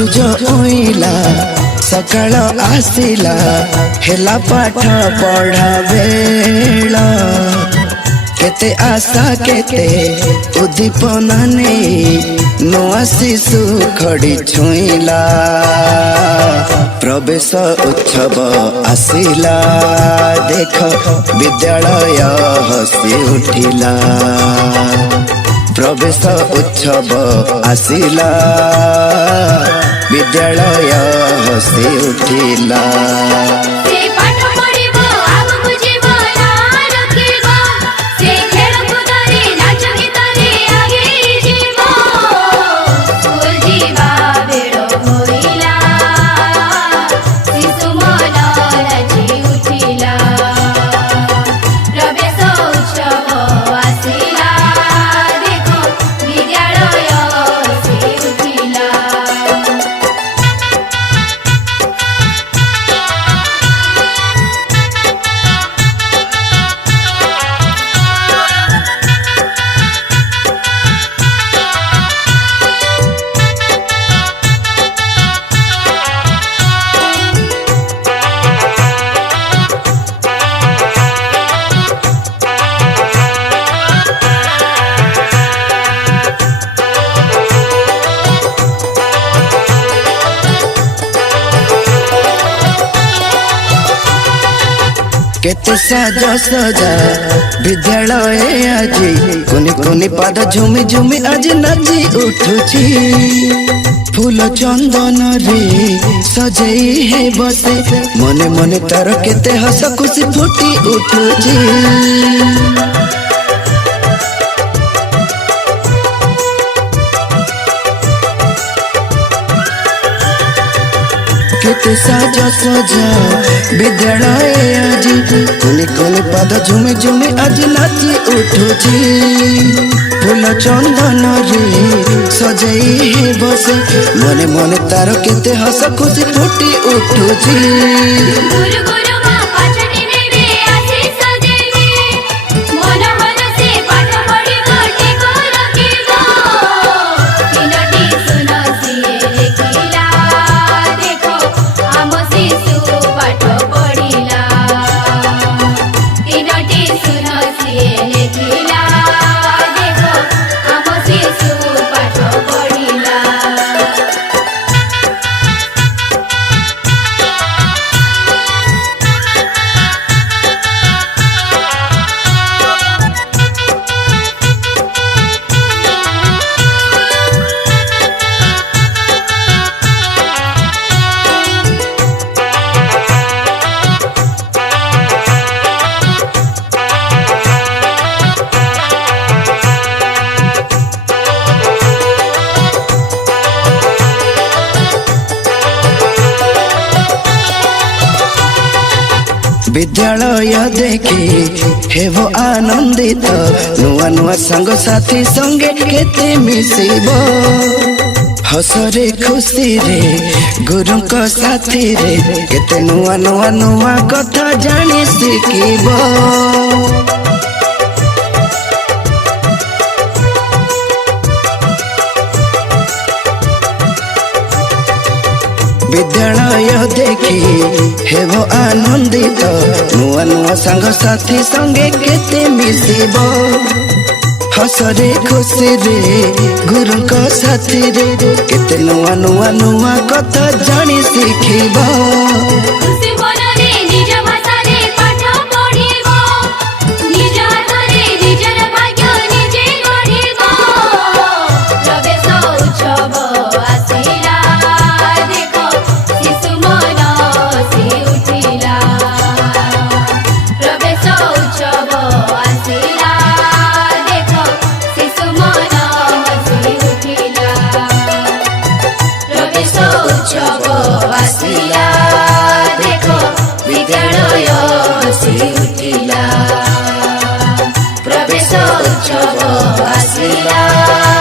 सूरज ओइला सकाळ आसिला हेला पाठ पढ़ा बेला केते आशा केते उद्दीपना नहीं नुआ शिशु खड़ी छुईला प्रवेश उत्सव आसिला देख विद्यालय हसी उठिला प्रवेश उत्सव आसिला विद्यालय हसी उठिला केते साजा सजा विद्यालय आजी कुनी कुनी पाद झुमी झुमी आज नाची उठुची फूल चंदन रे सजई है बसे मने मने तार केते हस खुशी फुटी उठुची केते साजा सजा विद्यालय आजी कुनी कुनी पाद झुमी झुमी आज नाची उठुची फूल चंदन रे सजई है बसे मने मने तार केते हस खुशी फुटी उठुची विद्यालय देखी हेबो आनंदित नुआ नुआ संग साथी संगे केते मिसिबो हसरे खुशी रे गुरु को साथी रे केते नुआ नुआ नुआ कथा जानी सिखिबो विद्यालय देखी हेबो आनंदित नुआ नुआ संग साथी संगे केते मिसिबो हसरे खुशी रे गुरु को साथी रे केते नुआ नुआ नुआ कथा जानी सिखिबो देखो विद्यालय हसी उठिला प्रवेश उत्सव आसिला।